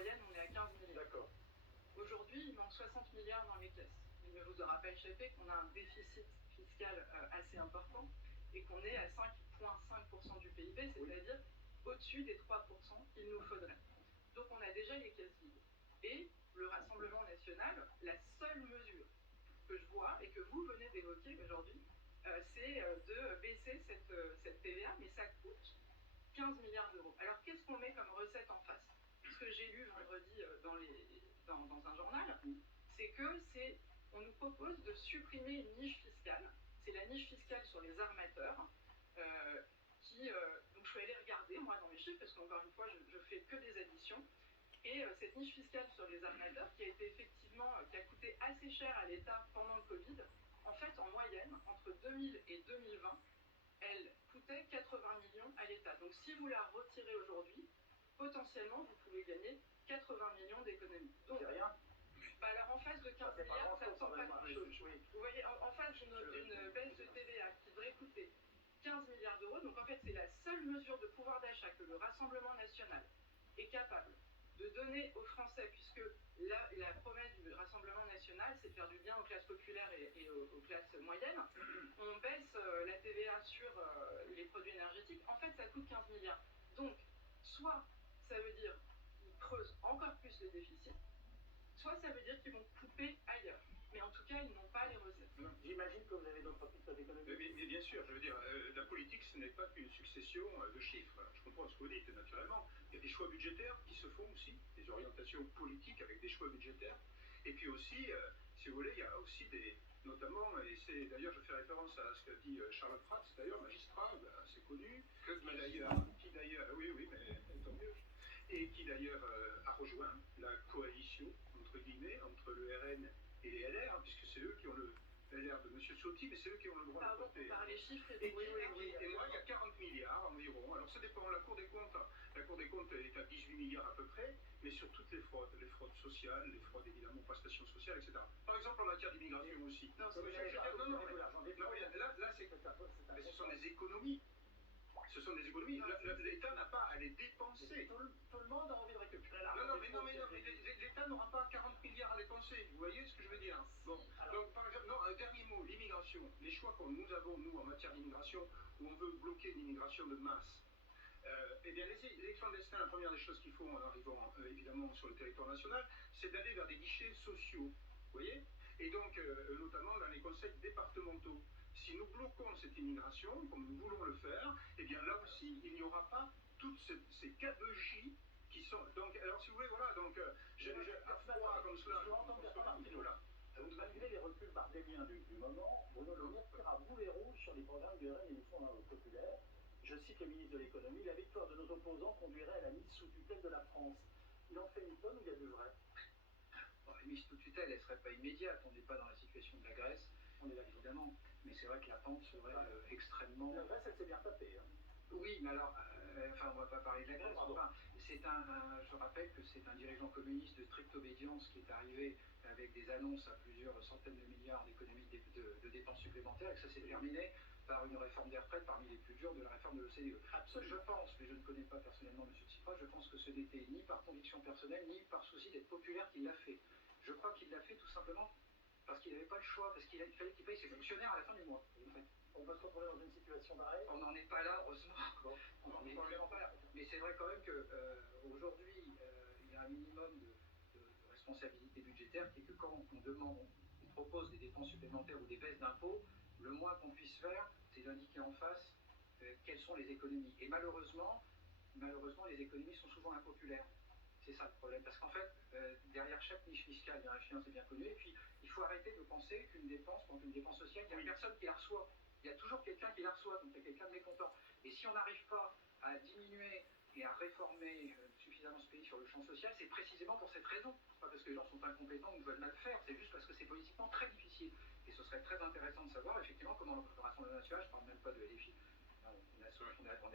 moyenne, on est à 15 milliards. D'accord. Aujourd'hui, il manque 60 milliards dans les caisses. Il ne vous aura pas échappé qu'on a un déficit fiscal assez important et qu'on est à 5,5% du PIB, c'est-à-dire au-dessus des 3% qu'il nous faudrait. Donc on a déjà les caisses vides. Et le Rassemblement national, la seule mesure que je vois et que vous venez d'évoquer aujourd'hui, c'est de baisser cette TVA, mais ça coûte 15 milliards d'euros. Alors qu'est-ce qu'on met comme recette en face? Ce que j'ai lu vendredi dans un journal, c'est on nous propose de supprimer une niche fiscale. C'est la niche fiscale sur les armateurs. Donc je suis allée regarder, moi, dans mes chiffres, parce qu'encore une fois, je fais que des additions. Et cette niche fiscale sur les armateurs, qui a coûté assez cher à l'État pendant le Covid, en fait, en moyenne, entre 2000 et 2020, elle coûtait 80 millions à l'État. Donc si vous la retirez aujourd'hui, potentiellement, vous pouvez gagner 80 millions d'économies. Donc, c'est rien. Alors en face de 15 milliards, ça ne semble pas grand-chose. Vous voyez, en face d'une baisse de TVA qui devrait coûter 15 milliards d'euros, donc en fait c'est la seule mesure de pouvoir d'achat que le Rassemblement national est capable de donner aux Français, puisque la promesse du Rassemblement national, c'est de faire du bien aux classes populaires et aux classes moyennes. On baisse la TVA sur les produits énergétiques. En fait, ça coûte 15 milliards. Donc, soit ça veut dire qu'ils creusent encore plus le déficit, soit ça veut dire qu'ils vont couper ailleurs. Mais en tout cas, ils n'ont pas les recettes. J'imagine que vous avez d'autres pistes d'économie. Mais bien sûr, je veux dire, la politique, ce n'est pas qu'une succession de chiffres. Je comprends ce que vous dites, naturellement. Il y a des choix budgétaires qui se font aussi, des orientations politiques avec des choix budgétaires. Et puis aussi, si vous voulez, il y a aussi notamment, et c'est d'ailleurs, je fais référence à ce qu'a dit Charlotte Prats, d'ailleurs, magistrat, assez connu, qui d'ailleurs, oui, mais tant mieux, et qui d'ailleurs a rejoint la coalition, entre guillemets, entre le RN et les LR, puisque c'est eux qui ont le LR de M. Ciotti, mais c'est eux qui ont le droit de porter. Par les chiffres Et moi, il y a 40 milliards environ. Alors ça dépend, la Cour des comptes est à 18 milliards à peu près, mais sur toutes les fraudes sociales, les fraudes évidemment, prestations sociales, etc. Par exemple en matière d'immigration aussi. Non, là, mais ce sont des économies. Ce sont des économies. L'État n'a pas à les dépenser. Tout le monde a envie de récupérer l'argent. Mais l'État n'aura pas 40 milliards à dépenser. Vous voyez ce que je veux dire? Bon. Donc, par exemple, un dernier mot, l'immigration. Les choix que nous avons, nous, en matière d'immigration, où on veut bloquer l'immigration de masse. Eh bien, les clandestins, la première des choses qu'ils font en arrivant, évidemment, sur le territoire national, c'est d'aller vers des guichets sociaux. Vous voyez? Et donc, notamment dans les conseils départementaux. Si nous bloquons cette immigration, comme nous voulons le faire, eh bien là aussi, il n'y aura pas toutes ces gabegies qui sont... Donc, alors si vous voulez, voilà, donc, à froid comme cela... Malgré les reculs bardéliens du moment, Bruno Le Maire tire à boulet rouge sur les programmes du RN et du Front populaire. Je cite le ministre de l'économie, la victoire de nos opposants conduirait à la mise sous tutelle de la France. Il en fait une tonne ou il y a du vrai? Bon, la mise sous tutelle, elle ne serait pas immédiate, on n'est pas dans la situation de la Grèce, On est là, évidemment, mais c'est vrai que la pente serait extrêmement... La Grèce, elle s'est bien tapée. Hein. Oui, mais alors, on ne va pas parler de la Grèce. Enfin, je rappelle que c'est un dirigeant communiste de stricte obédience qui est arrivé avec des annonces à plusieurs centaines de milliards d'économies de dépenses supplémentaires, et que ça s'est terminé par une réforme des retraites parmi les plus dures de la réforme de l'OCDE. Absolument. Je pense, mais je ne connais pas personnellement M. Tsipras, je pense que ce n'était ni par conviction personnelle, ni par souci d'être populaire qu'il l'a fait. Je crois qu'il l'a fait tout simplement parce qu'il n'avait pas le choix, parce qu'il fallait qu'il paye ses fonctionnaires à la fin du mois. En fait. On peut se retrouver dans une situation d'arrêt. On n'en est pas là, heureusement. Bon. On n'en est vraiment pas là. Mais c'est vrai quand même qu'aujourd'hui, il y a un minimum de responsabilité budgétaire qui est que quand on propose des dépenses supplémentaires ou des baisses d'impôts, le moins qu'on puisse faire, c'est d'indiquer en face quelles sont les économies. Et malheureusement, les économies sont souvent impopulaires. C'est ça le problème. Parce qu'en fait, derrière chaque niche fiscale, il y a un chien, c'est bien connu. Et puis, il faut arrêter de penser qu'une dépense, quand une dépense sociale, il n'y a personne qui la reçoit. Il y a toujours quelqu'un qui la reçoit, donc il y a quelqu'un de mécontent. Et si on n'arrive pas à diminuer et à réformer suffisamment ce pays sur le champ social, c'est précisément pour cette raison. C'est pas parce que les gens sont incompétents ou veulent mal faire, c'est juste parce que c'est politiquement très difficile. Et ce serait très intéressant de savoir effectivement comment le Rassemblement national, je ne parle même pas de LFI, on a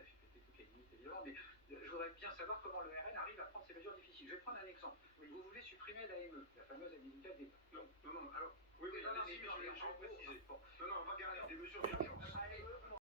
fait péter toutes les limites évidemment, mais je voudrais bien savoir comment le RN arrive à prendre ces mesures difficiles. Je vais prendre un exemple. Oui. Vous voulez supprimer l'AME, la fameuse aide médicale d'État. Non, alors, oui, allez-y, mais je vais préciser. Non, on va garder